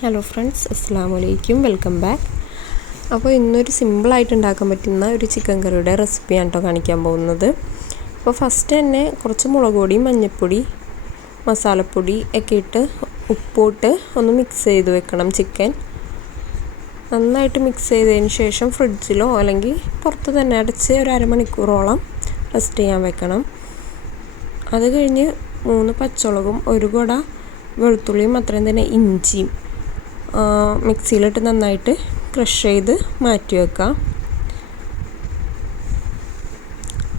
Hello friends, അസ്സലാമു അലൈക്കും. Welcome back. അപ്പോൾ ഇന്നൊരു സിമ്പിളായിട്ട് ഉണ്ടാക്കാൻ പറ്റുന്ന ഒരു ചിക്കൻ കറിയുടെ റെസിപ്പിയാണ് കേട്ടോ കാണിക്കാൻ പോകുന്നത്. അപ്പോൾ ഫസ്റ്റ് തന്നെ കുറച്ച് മുളക് പൊടി, മഞ്ഞൾപ്പൊടി, മസാലപ്പൊടി ഒക്കെ ഇട്ട് ഉപ്പിട്ട് ഒന്ന് മിക്സ് ചെയ്ത് വെക്കണം. ചിക്കൻ നന്നായിട്ട് മിക്സ് ചെയ്തതിന് ശേഷം ഫ്രിഡ്ജിലോ അല്ലെങ്കിൽ പുറത്ത് തന്നെ അടച്ച് ഒരു അരമണിക്കൂറോളം റെസ്റ്റ് ചെയ്യാൻ വെക്കണം. അത് കഴിഞ്ഞ് 3 പച്ചമുളകും 1 കുട വെളുത്തുള്ളിയും അത്രയും തന്നെ ഇഞ്ചിയും മിക്സിയിലിട്ട് നന്നായിട്ട് ക്രഷ് ചെയ്ത് മാറ്റി വെക്കാം.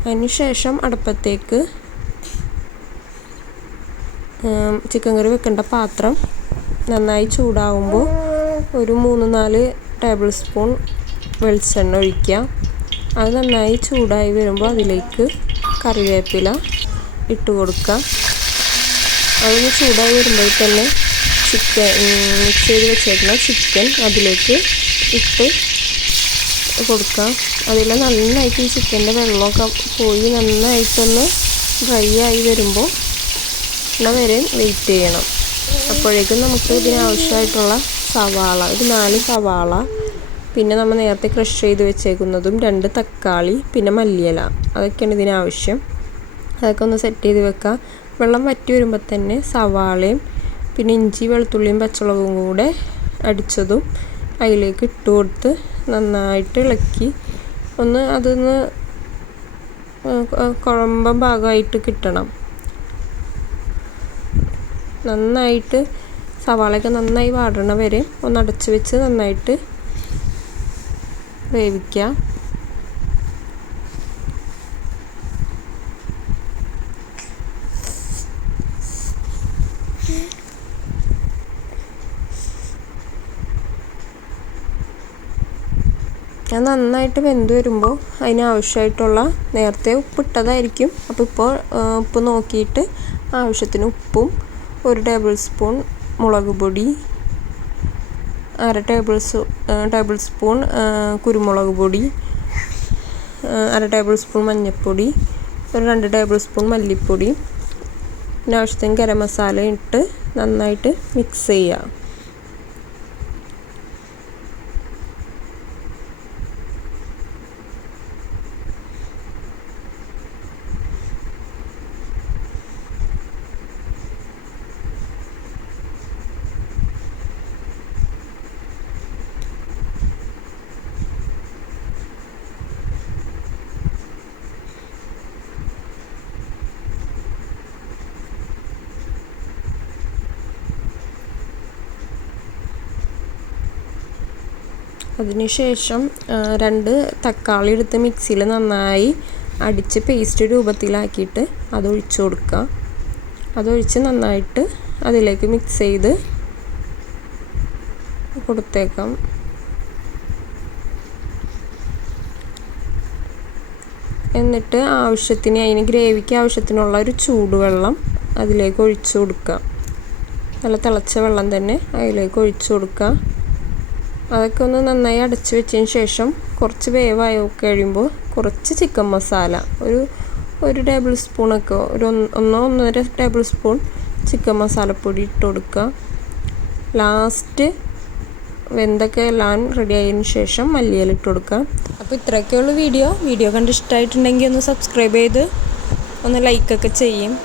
അതിനുശേഷം അടുപ്പത്തേക്ക് ചിക്കൻ കറി വെക്കേണ്ട പാത്രം നന്നായി ചൂടാവുമ്പോൾ ഒരു 3-4 ടേബിൾ സ്പൂൺ വെളിച്ചെണ്ണ ഒഴിക്കുക. അത് നന്നായി ചൂടായി വരുമ്പോൾ അതിലേക്ക് കറിവേപ്പില ഇട്ട് കൊടുക്കുക. അതൊന്ന് ചൂടായി വരുമ്പോൾ തന്നെ മിക്സ് ചെയ്ത് വെച്ചേക്കുന്ന ചിക്കൻ അതിലേക്ക് ഇട്ട് കൊടുക്കാം. അതിൽ നന്നായിട്ട് ഈ ചിക്കൻ്റെ വെള്ളമൊക്കെ പോയി നന്നായിട്ടൊന്ന് ഡ്രൈ ആയി വരുമ്പോൾ വരെ വെയിറ്റ് ചെയ്യണം. അപ്പോഴേക്കും നമുക്ക് ഇതിനാവശ്യമായിട്ടുള്ള സവാള, ഒരു 4 സവാള, പിന്നെ നമ്മൾ നേരത്തെ ക്രഷ് ചെയ്ത് വെച്ചേക്കുന്നതും 2 തക്കാളി, പിന്നെ മല്ലിയില, അതൊക്കെയാണ് ഇതിനാവശ്യം. അതൊക്കെ ഒന്ന് സെറ്റ് ചെയ്ത് വെക്കാം. വെള്ളം വറ്റി വരുമ്പോൾ തന്നെ സവാളയും പിന്നെ ഇഞ്ചി, വെളുത്തുള്ളിയും പച്ചമുളകും കൂടെ അടിച്ചതും അതിലേക്ക് ഇട്ട് കൊടുത്ത് നന്നായിട്ട് ഇളക്കി അതൊന്ന് കുഴമ്പം ഭാഗമായിട്ട് കിട്ടണം. നന്നായിട്ട് സവാളയൊക്കെ നന്നായി വാടണ വരെ ഒന്ന് അടച്ച് വെച്ച് നന്നായിട്ട് വേവിക്കുക. ഞാൻ നന്നായിട്ട് വെന്ത് വരുമ്പോൾ അതിനാവശ്യമായിട്ടുള്ള നേരത്തെ ഉപ്പിട്ടതായിരിക്കും. അപ്പോൾ ഉപ്പ് നോക്കിയിട്ട് ആവശ്യത്തിന് ഉപ്പും, 1 ടേബിൾ സ്പൂൺ മുളക് പൊടി, 1/2 ടേബിൾ സ്പൂൺ കുരുമുളക് പൊടി, 1/2 ടേബിൾ സ്പൂൺ മഞ്ഞൾപ്പൊടി, ഒരു 2 ടേബിൾ സ്പൂൺ മല്ലിപ്പൊടി, പിന്നെ ആവശ്യത്തിന് ഗരം മസാല ഇട്ട് നന്നായിട്ട് മിക്സ് ചെയ്യുക. അതിനുശേഷം 2 തക്കാളി എടുത്ത് മിക്സിയിൽ നന്നായി അടിച്ച് പേസ്റ്റ് രൂപത്തിലാക്കിയിട്ട് അതൊഴിച്ച് കൊടുക്കുക. അതൊഴിച്ച് നന്നായിട്ട് അതിലേക്ക് മിക്സ് ചെയ്ത് കൊടുത്തേക്കാം. എന്നിട്ട് അതിന് ഗ്രേവിക്ക് ആവശ്യത്തിനുള്ള ഒരു ചൂടുവെള്ളം അതിലേക്ക് ഒഴിച്ചു കൊടുക്കുക. നല്ല തിളച്ച വെള്ളം തന്നെ അതിലേക്ക് ഒഴിച്ചു കൊടുക്കുക. അതൊക്കെ ഒന്ന് നന്നായി അടച്ചു വെച്ചതിന് ശേഷം കുറച്ച് വേവായി കഴിയുമ്പോൾ കുറച്ച് ചിക്കൻ മസാല, ഒരു ടേബിൾ സ്പൂണൊക്കെ, 1-1.5 ടേബിൾ സ്പൂൺ ചിക്കൻ മസാലപ്പൊടി ഇട്ട് കൊടുക്കുക. ലാസ്റ്റ് വെന്തൊക്കെ എല്ലാം റെഡി ആയതിനു ശേഷം മല്ലിയില ഇട്ട് കൊടുക്കുക. അപ്പോൾ ഇത്രയൊക്കെയുള്ള വീഡിയോ കണ്ട് ഇഷ്ടമായിട്ടുണ്ടെങ്കിൽ ഒന്ന് സബ്സ്ക്രൈബ് ചെയ്ത് ഒന്ന് ലൈക്കൊക്കെ ചെയ്യും.